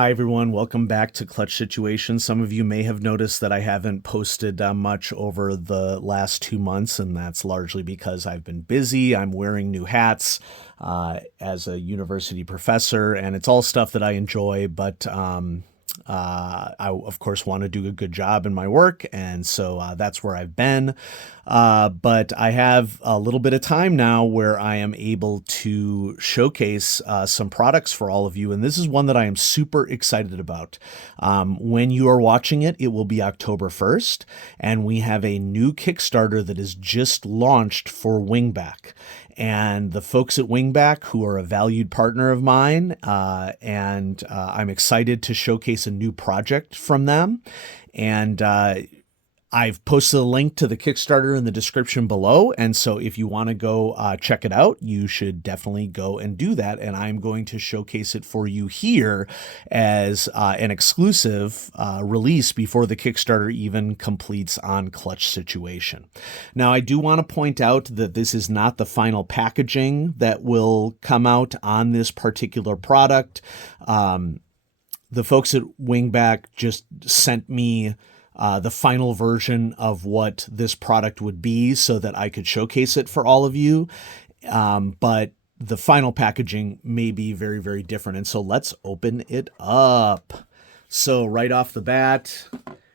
Hi, everyone. Welcome back to Clutch Situations. Some of you may have noticed that I haven't posted much over the last 2 months, and that's largely because I've been busy. I'm wearing new hats as a university professor, and it's all stuff that I enjoy, but I, of course, want to do a good job in my work, and so that's where I've been. But I have a little bit of time now where I am able to showcase some products for all of you, and this is one that I am super excited about. When you are watching it, it will be October 1st, and we have a new Kickstarter that is just launched for Wingback. And the folks at Wingback, who are a valued partner of mine, and I'm excited to showcase a new project from them. And I've posted a link to the Kickstarter in the description below, and so if you want to go check it out, you should definitely go and do that, and I'm going to showcase it for you here as an exclusive release before the Kickstarter even completes on Clutch Situation. Now, I do want to point out that this is not the final packaging that will come out on this particular product. The folks at Wingback just sent me the final version of what this product would be so that I could showcase it for all of you. But the final packaging may be very, very different. And so let's open it up. So right off the bat,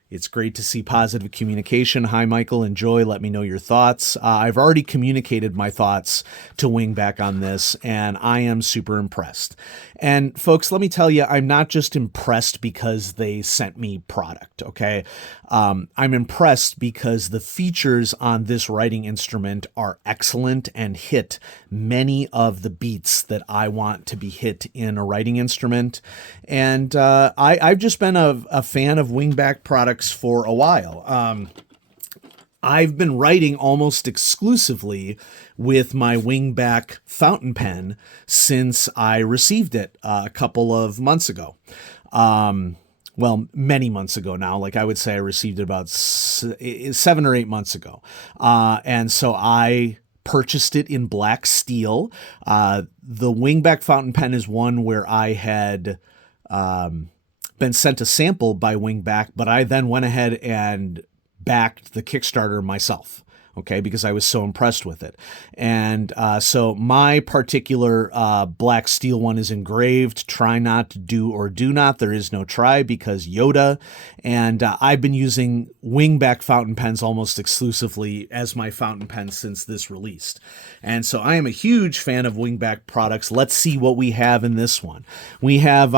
it's great to see positive communication. Hi, Michael. Enjoy. Let me know your thoughts. I've already communicated my thoughts to Wingback on this, and I am super impressed. And folks, let me tell you, I'm not just impressed because they sent me product, okay? I'm impressed because the features on this writing instrument are excellent and hit many of the beats that I want to be hit in a writing instrument. And I've just been a fan of Wingback products for a while. I've been writing almost exclusively with my Wingback fountain pen since I received it a couple of months ago. Well, many months ago now. Like I would say I received it about 7 or 8 months ago. And so I purchased it in black steel. The Wingback fountain pen is one where I had been sent a sample by Wingback, but I then went ahead and backed the Kickstarter myself, okay, because I was so impressed with it. And so my particular black steel one is engraved, try not to do or do not. There is no try because Yoda. And I've been using Wingback fountain pens almost exclusively as my fountain pen since this released. And so I am a huge fan of Wingback products. Let's see what we have in this one. We have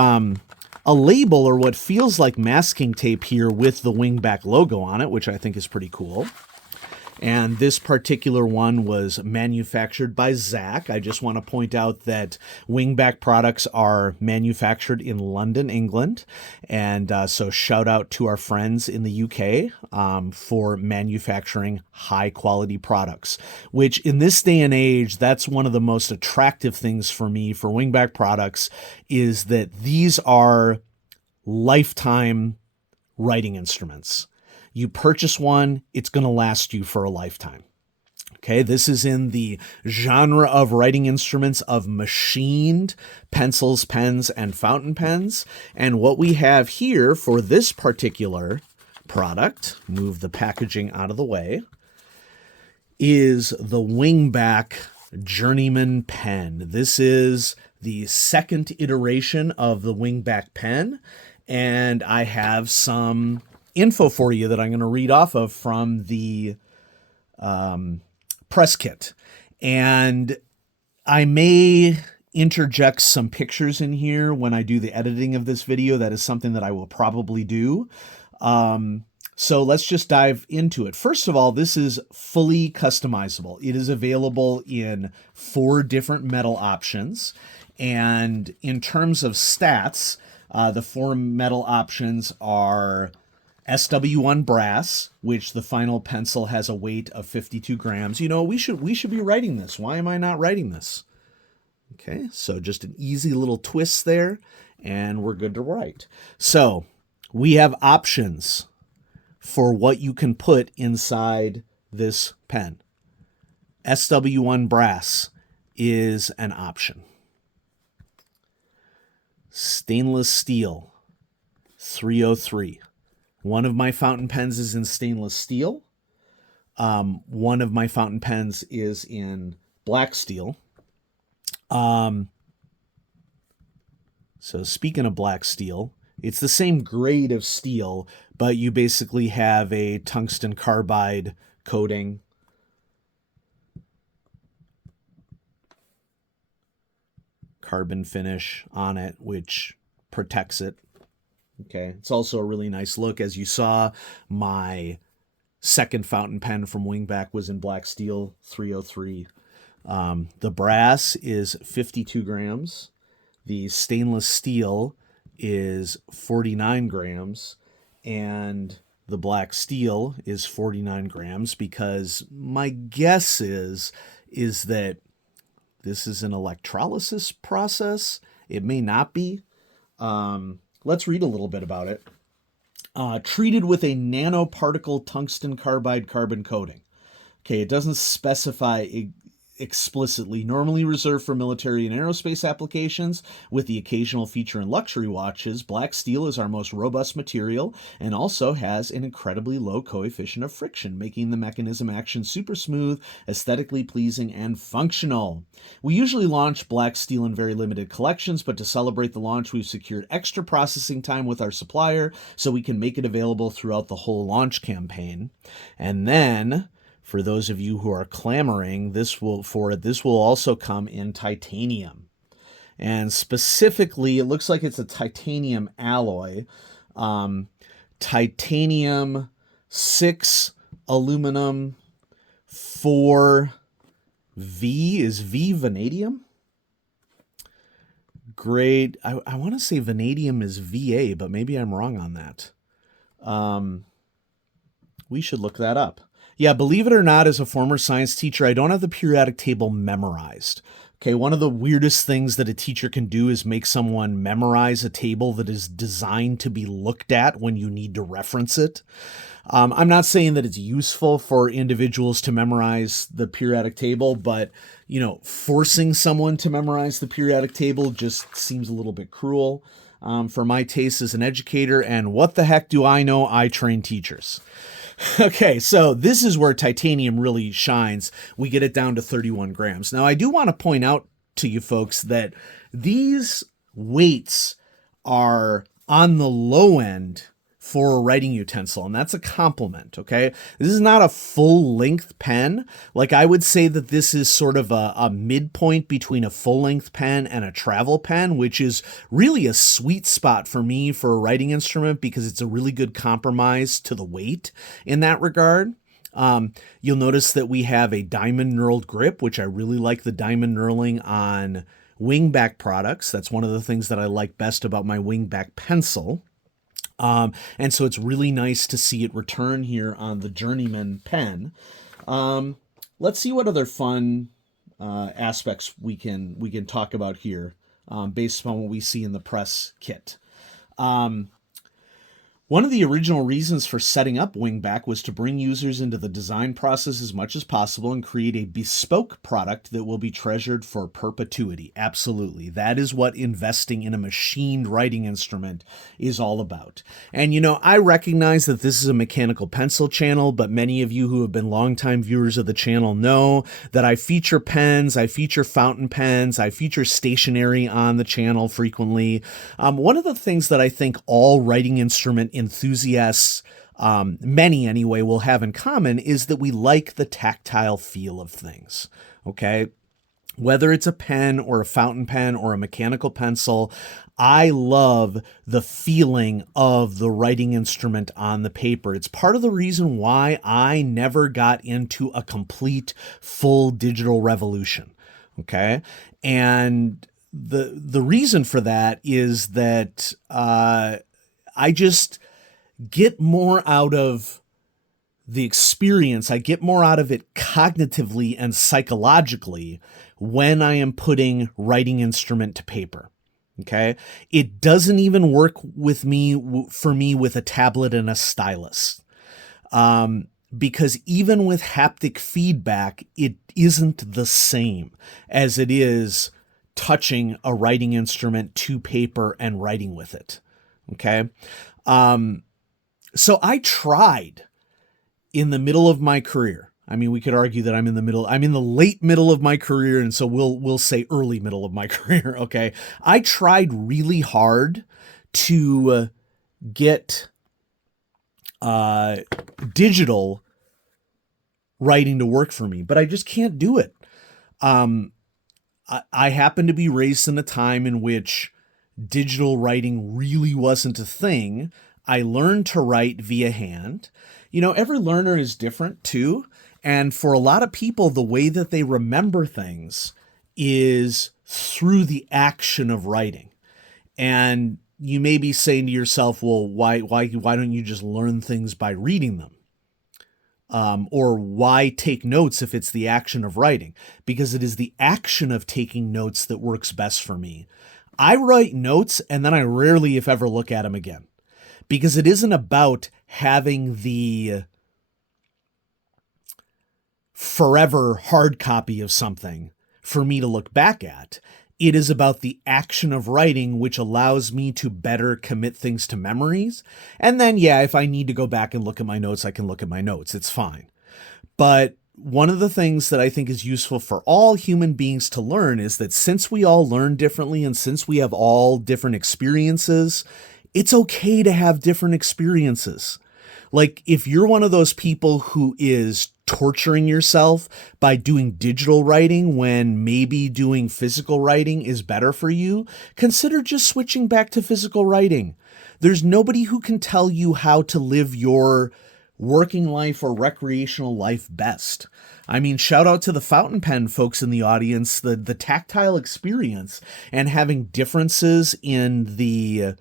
a label or what feels like masking tape here with the Wingback logo on it, which I think is pretty cool. And this particular one was manufactured by Zach. I just want to point out that Wingback products are manufactured in London, England. And so shout out to our friends in the UK for manufacturing high quality products, which in this day and age, that's one of the most attractive things for me for Wingback products is that these are lifetime writing instruments. You purchase one, it's going to last you for a lifetime. Okay, this is in the genre of writing instruments of machined pencils, pens, and fountain pens. And what we have here for this particular product, move the packaging out of the way, is the Wingback Journeyman pen. This is the second iteration of the Wingback pen, and I have some info for you that I'm going to read off of from the press kit. And I may interject some pictures in here when I do the editing of this video. That is something that I will probably do. So let's just dive into it. First of all, this is fully customizable. It is available in 4 different metal options. And in terms of stats, the 4 metal options are SW1 brass, which the final pencil has a weight of 52 grams. You know, we should be writing this. Why am I not writing this? Okay, so just an easy little twist there, and we're good to write. So we have options for what you can put inside this pen. SW1 brass is an option. Stainless steel 303. One of my fountain pens is in stainless steel. One of my fountain pens is in black steel. So speaking of black steel, it's the same grade of steel, but you basically have a tungsten carbide coating. Carbon finish on it, which protects it. Okay, it's also a really nice look. As you saw, my second fountain pen from Wingback was in black steel, 303. The brass is 52 grams. The stainless steel is 49 grams. And the black steel is 49 grams because my guess is that this is an electrolysis process. It may not be. Let's read a little bit about it. Treated with a nanoparticle tungsten carbide carbon coating. Okay, it doesn't specify explicitly. Normally reserved for military and aerospace applications, with the occasional feature in luxury watches, black steel is our most robust material and also has an incredibly low coefficient of friction, making the mechanism action super smooth, aesthetically pleasing, and functional. We usually launch black steel in very limited collections, but to celebrate the launch, we've secured extra processing time with our supplier so we can make it available throughout the whole launch campaign. And then, for those of you who are clamoring, this will also come in titanium. And specifically, it looks like it's a titanium alloy. Titanium 6, aluminum 4, V. Is V vanadium? Grade, I want to say vanadium is VA, but maybe I'm wrong on that. We should look that up. Yeah, believe it or not, as a former science teacher, I don't have the periodic table memorized. Okay, one of the weirdest things that a teacher can do is make someone memorize a table that is designed to be looked at when you need to reference it. I'm not saying that it's useful for individuals to memorize the periodic table, but, forcing someone to memorize the periodic table just seems a little bit cruel for my taste as an educator. And what the heck do I know? I train teachers. Okay, so this is where titanium really shines. We get it down to 31 grams. Now, I do want to point out to you folks that these weights are on the low end for a writing utensil, and that's a compliment, okay? This is not a full-length pen. Like, I would say that this is sort of a midpoint between a full-length pen and a travel pen, which is really a sweet spot for me for a writing instrument because it's a really good compromise to the weight in that regard. You'll notice that we have a diamond knurled grip, which I really like the diamond knurling on Wingback products. That's one of the things that I like best about my Wingback pencil. And so it's really nice to see it return here on the Journeyman pen. Let's see what other fun aspects we can talk about here based upon what we see in the press kit. One of the original reasons for setting up Wingback was to bring users into the design process as much as possible and create a bespoke product that will be treasured for perpetuity. Absolutely. That is what investing in a machined writing instrument is all about. And, I recognize that this is a mechanical pencil channel, but many of you who have been longtime viewers of the channel know that I feature pens, I feature fountain pens, I feature stationery on the channel frequently. One of the things that I think all writing instrument enthusiasts, many anyway, will have in common is that we like the tactile feel of things, okay? Whether it's a pen or a fountain pen or a mechanical pencil, I love the feeling of the writing instrument on the paper. It's part of the reason why I never got into a complete, full digital revolution, okay? And the reason for that is that I just get more out of the experience. I get more out of it cognitively and psychologically when I am putting writing instrument to paper. Okay. It doesn't even work with for me with a tablet and a stylus. Because even with haptic feedback, it isn't the same as it is touching a writing instrument to paper and writing with it. Okay. So I tried in the middle of my career. I mean, we could argue that I'm in the late middle of my career. And so we'll say early middle of my career. Okay. I tried really hard to get, digital writing to work for me, but I just can't do it. I happen to be raised in a time in which digital writing really wasn't a thing. I learned to write via hand. Every learner is different too. And for a lot of people, the way that they remember things is through the action of writing. And you may be saying to yourself, well, why don't you just learn things by reading them? Or why take notes if it's the action of writing? Because it is the action of taking notes that works best for me. I write notes and then I rarely, if ever, look at them again. Because it isn't about having the forever hard copy of something for me to look back at. It is about the action of writing, which allows me to better commit things to memories. And then, yeah, if I need to go back and look at my notes, I can look at my notes. It's fine. But one of the things that I think is useful for all human beings to learn is that since we all learn differently and since we have all different experiences, it's okay to have different experiences. Like if you're one of those people who is torturing yourself by doing digital writing when maybe doing physical writing is better for you, consider just switching back to physical writing. There's nobody who can tell you how to live your working life or recreational life best. I mean, shout out to the fountain pen folks in the audience, the tactile experience and having differences in the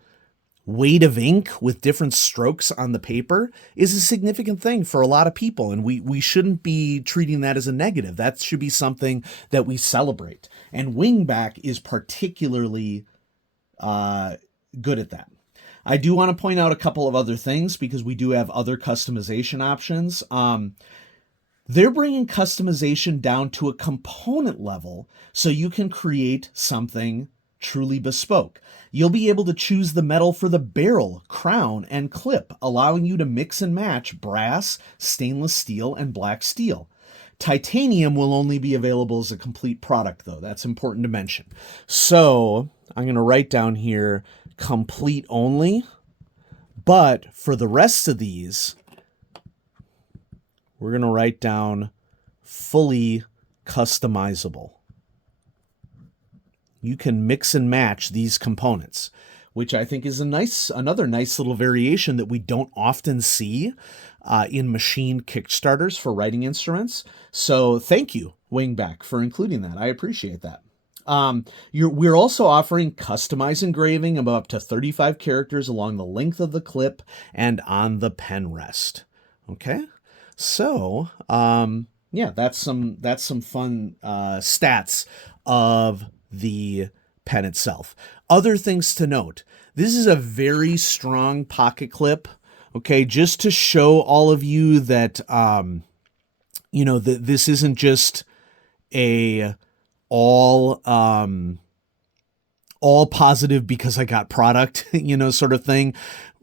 weight of ink with different strokes on the paper is a significant thing for a lot of people. And we shouldn't be treating that as a negative. That should be something that we celebrate. And Wingback is particularly good at that. I do want to point out a couple of other things because we do have other customization options. They're bringing customization down to a component level so you can create something truly bespoke. You'll be able to choose the metal for the barrel, crown, and clip, allowing you to mix and match brass, stainless steel, and black steel. Titanium will only be available as a complete product, though. That's important to mention. So I'm going to write down here complete only, but for the rest of these, we're going to write down fully customizable. You can mix and match these components, which I think is another nice little variation that we don't often see in machined Kickstarters for writing instruments. So thank you, Wingback, for including that. I appreciate that. We're also offering customized engraving of up to 35 characters along the length of the clip and on the pen rest. Okay, so yeah, that's some fun stats of the pen itself. Other things to note. This is a very strong pocket clip. Okay, just to show all of you that, that this isn't just a all positive because I got product, sort of thing.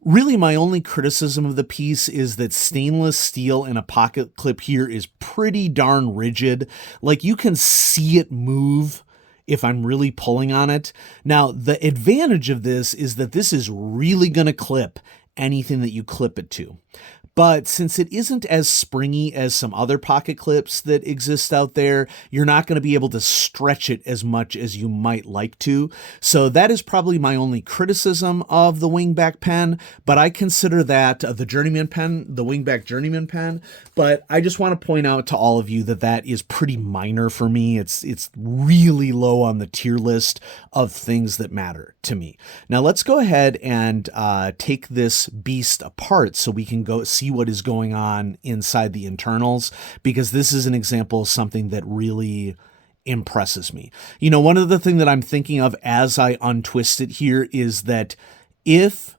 Really, my only criticism of the piece is that stainless steel in a pocket clip here is pretty darn rigid. Like you can see it move if I'm really pulling on it. Now, the advantage of this is that this is really going to clip anything that you clip it to. But since it isn't as springy as some other pocket clips that exist out there, you're not going to be able to stretch it as much as you might like to. So that is probably my only criticism of the Wingback pen, but I consider that the Journeyman pen, the Wingback Journeyman pen. But I just want to point out to all of you that that is pretty minor for me. It's really low on the tier list of things that matter to me. Now let's go ahead and take this beast apart so we can go see what is going on inside the internals, because this is an example of something that really impresses me. One of the things that I'm thinking of as I untwist it here is that if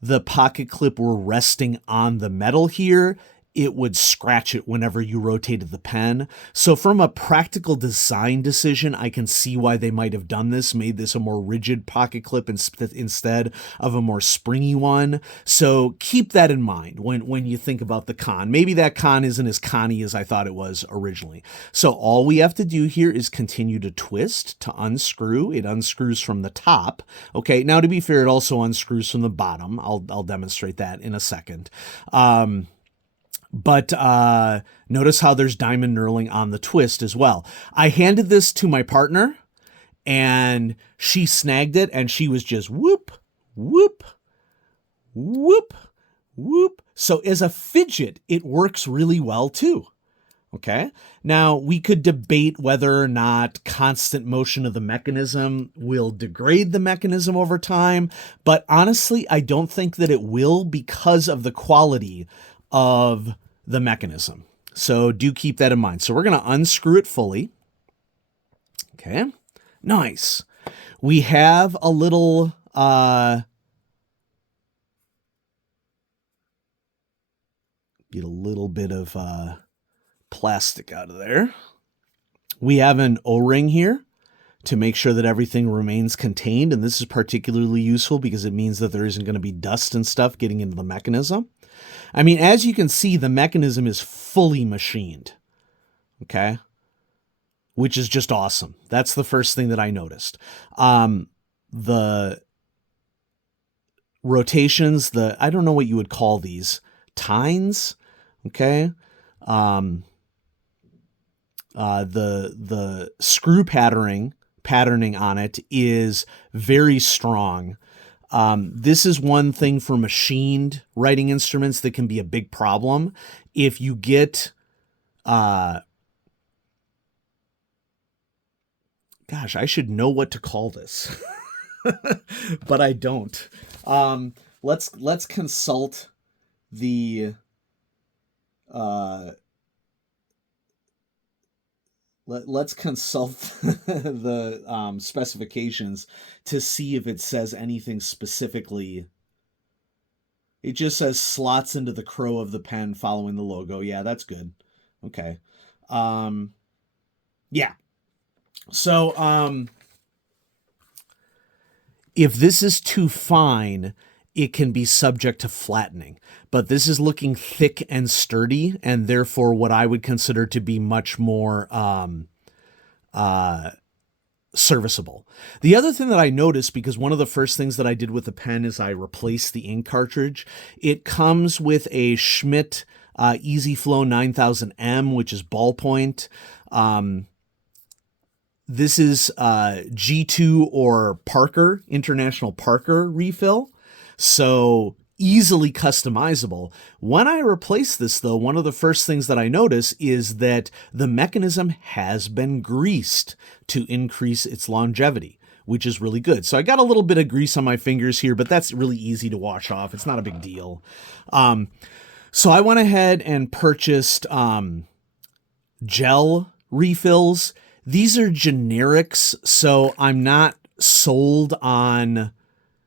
the pocket clip were resting on the metal here, it would scratch it whenever you rotated the pen. So from a practical design decision, I can see why they might have done this, made this a more rigid pocket clip instead of a more springy one. So keep that in mind when you think about the con. Maybe that con isn't as conny as I thought it was originally. So all we have to do here is continue to twist to unscrew. It unscrews from the top. Okay, now to be fair, it also unscrews from the bottom. I'll demonstrate that in a second. But notice how there's diamond knurling on the twist as well. I handed this to my partner, and she snagged it, and she was just whoop, whoop, whoop, whoop. So as a fidget, it works really well too. Okay. Now, we could debate whether or not constant motion of the mechanism will degrade the mechanism over time, but honestly, I don't think that it will because of the quality of the mechanism. So do keep that in mind. So we're going to unscrew it fully. Okay. Nice. We have a little get a little bit of plastic out of there. We have an O-ring here to make sure that everything remains contained, and this is particularly useful because it means that there isn't going to be dust and stuff getting into the mechanism. I mean, as you can see, the mechanism is fully machined, okay? Which is just awesome. That's the first thing that I noticed. The rotations, I don't know what you would call these, tines, okay? The screw patterning on it is very strong. This is one thing for machined writing instruments that can be a big problem. If you get, gosh, I should know what to call this, but I don't. Let's consult the, let's consult the specifications to see if it says anything specifically. It just says slots into the crow of the pen following the logo. Yeah, that's good. Okay. Yeah. So if this is too fine, it can be subject to flattening. But this is looking thick and sturdy, and therefore what I would consider to be much more serviceable. The other thing that I noticed, because one of the first things that I did with the pen is I replaced the ink cartridge. It comes with a Schmidt Easy Flow 9000M, which is ballpoint. This is G2 or Parker, International Parker refill. So easily customizable. When I replace this, though, one of the first things that I notice is that the mechanism has been greased to increase its longevity, which is really good. So I got a little bit of grease on my fingers here, but that's really easy to wash off. It's not a big deal. So I went ahead and purchased gel refills. These are generics, so I'm not sold on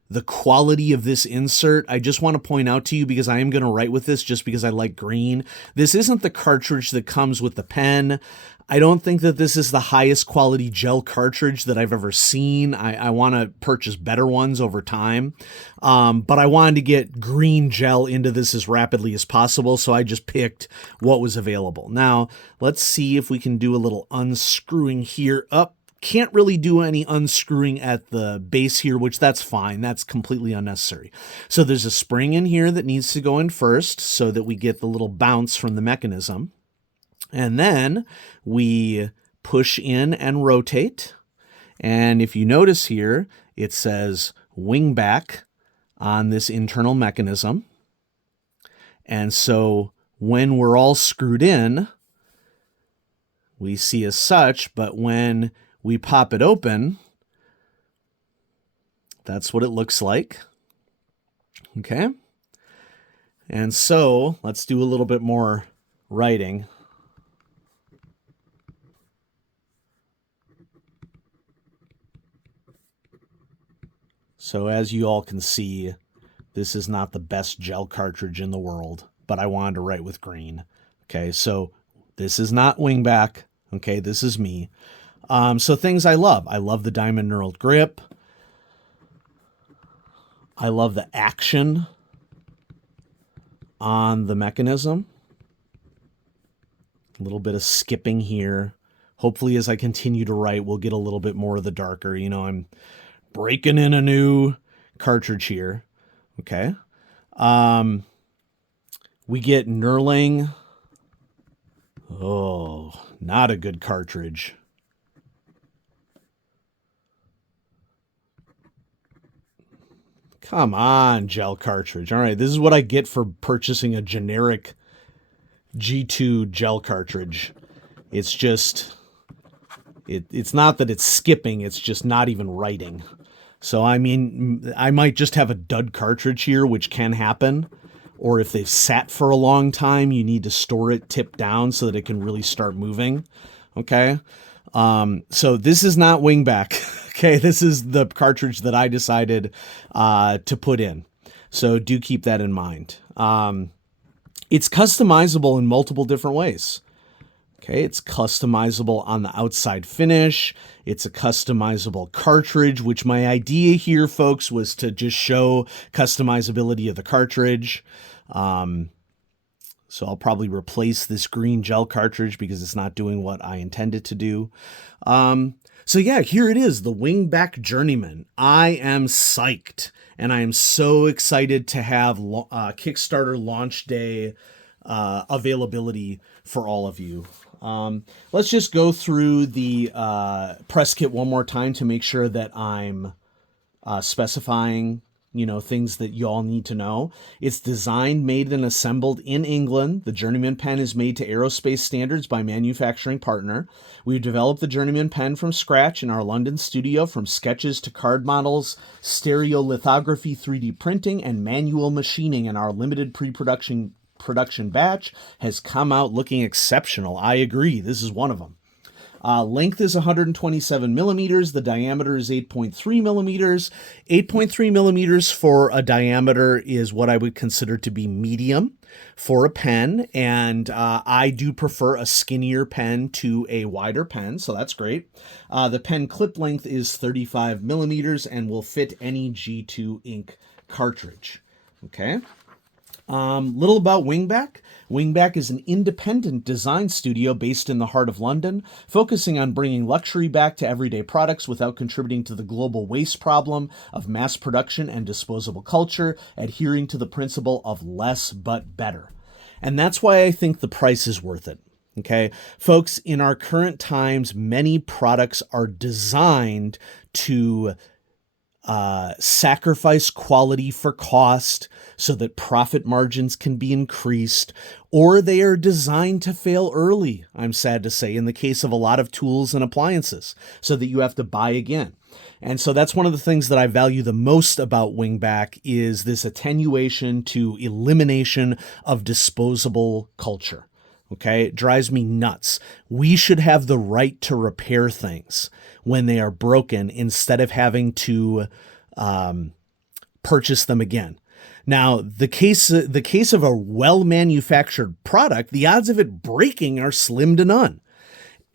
the quality of this insert. I just want to point out to you, because I am going to write with this just because I like green. This isn't the cartridge that comes with the pen. I don't think that this is the highest quality gel cartridge that I've ever seen. I want to purchase better ones over time. But I wanted to get green gel into this as rapidly as possible, so I just picked what was available. Now, let's see if we can do a little unscrewing here. Can't really do any unscrewing at the base here, which that's fine. That's completely unnecessary. So there's a spring in here that needs to go in first so that we get the little bounce from the mechanism. And then we push in and rotate. And if you notice here, it says Wingback on this internal mechanism. And so when we're all screwed in, we see as such, but when we pop it open, that's what it looks like. Okay. And so let's do a little bit more writing. So as you all can see, this is not the best gel cartridge in the world. but I wanted to write with green. Okay, so this is not Wingback. Okay, this is me. So things I love. I love the diamond knurled grip. I love the action on the mechanism. A little bit of skipping here. Hopefully, as I continue to write, we'll get a little bit more of the darker. You know, I'm breaking in a new cartridge here. Okay. We get knurling. Oh, not a good cartridge. Come on, gel cartridge. All right, this is what I get for purchasing a generic G2 gel cartridge. It's just, it's not that it's skipping, it's just not even writing. So, I mean, I might just have a dud cartridge here, which can happen. Or if they've sat for a long time, you need to store it tipped down so that it can really start moving. Okay. So this is not Wingback. Okay. This is the cartridge that I decided to put in. So do keep that in mind. It's customizable in multiple different ways. Okay, it's customizable on the outside finish. It's a customizable cartridge, which my idea here, folks, was to just show customizability of the cartridge. So I'll probably replace this green gel cartridge because it's not doing what I intended to do. So yeah, here it is, the Wingback Journeyman. I am psyched, and I am so excited to have Kickstarter launch day availability for all of you. Let's just go through the press kit one more time to make sure that I'm specifying, you know, things that y'all need to know. It's designed, made, and assembled in England. The Journeyman pen is made to aerospace standards by manufacturing partner. We've developed the Journeyman pen from scratch in our London studio, from sketches to card models, stereolithography, 3D printing, and manual machining in our limited pre-production batch has come out looking exceptional. I agree. This is one of them. Length is 127 millimeters. The diameter is 8.3 millimeters. 8.3 millimeters for a diameter is what I would consider to be medium for a pen. And I do prefer a skinnier pen to a wider pen, so that's great. The pen clip length is 35 millimeters and will fit any G2 ink cartridge. Okay. Little about Wingback. Wingback is an independent design studio based in the heart of London, focusing on bringing luxury back to everyday products without contributing to the global waste problem of mass production and disposable culture, adhering to the principle of less but better. And that's why I think the price is worth it. Okay, folks, in our current times, many products are designed to sacrifice quality for cost so that profit margins can be increased, or they are designed to fail early, I'm sad to say, in the case of a lot of tools and appliances, so that you have to buy again. And so that's one of the things that I value the most about Wingback is this attenuation to elimination of disposable culture. Okay, it drives me nuts. We should have the right to repair things when they are broken instead of having to purchase them again. Now, the case of a well-manufactured product, the odds of it breaking are slim to none.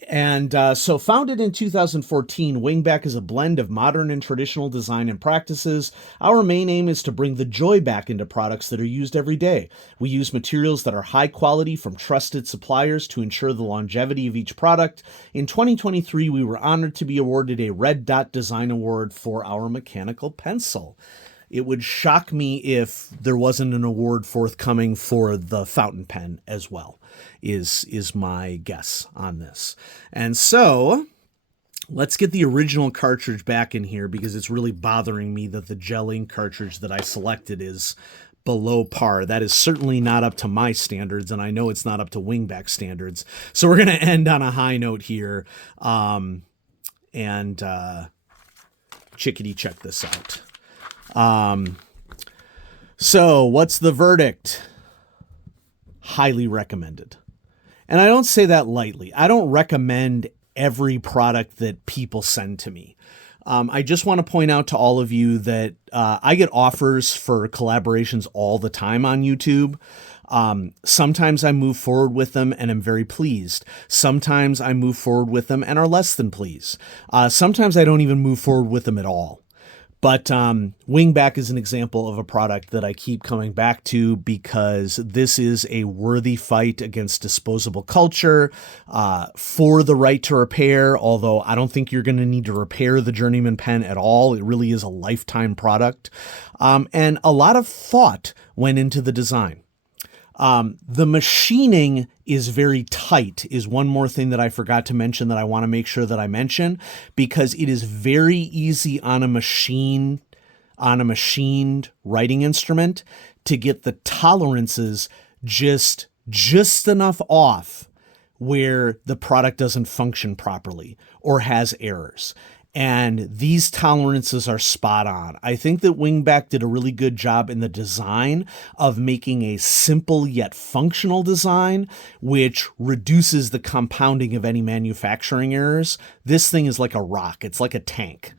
And so founded in 2014, Wingback is a blend of modern and traditional design and practices. Our main aim is to bring the joy back into products that are used every day. We use materials that are high quality from trusted suppliers to ensure the longevity of each product. In 2023, we were honored to be awarded a Red Dot Design Award for our mechanical pencil. It would shock me if there wasn't an award forthcoming for the fountain pen as well, is my guess on this. And so let's get the original cartridge back in here because it's really bothering me that the gel ink cartridge that I selected is below par. That is certainly not up to my standards, and I know it's not up to Wingback standards. So we're going to end on a high note here and chickadee check this out. So what's the verdict? Highly recommended. And I don't say that lightly. I don't recommend every product that people send to me. I just want to point out to all of you that I get offers for collaborations all the time on YouTube. Sometimes I move forward with them and am very pleased. Sometimes I move forward with them and are less than pleased. Sometimes I don't even move forward with them at all. But Wingback is an example of a product that I keep coming back to because this is a worthy fight against disposable culture, for the right to repair, although I don't think you're going to need to repair the Journeyman pen at all. It really is a lifetime product. And a lot of thought went into the design. The machining is very tight is one more thing that I forgot to mention that I want to make sure that I mention, because it is very easy on a machined writing instrument to get the tolerances just enough off where the product doesn't function properly or has errors. And these tolerances are spot on. I think that Wingback did a really good job in the design of making a simple yet functional design, which reduces the compounding of any manufacturing errors. This thing is like a rock. It's like a tank.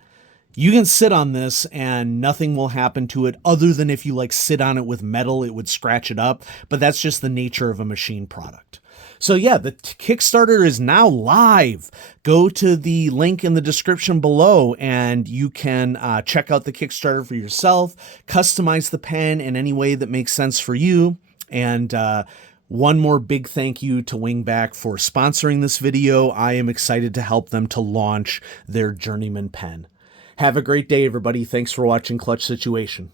You can sit on this and nothing will happen to it other than if you like sit on it with metal, it would scratch it up. But that's just the nature of a machine product. So yeah, the Kickstarter is now live. Go to the link in the description below and you can check out the Kickstarter for yourself, customize the pen in any way that makes sense for you. And one more big thank you to Wingback for sponsoring this video. I am excited to help them to launch their Journeyman pen. Have a great day, everybody. Thanks for watching Clutch Situation.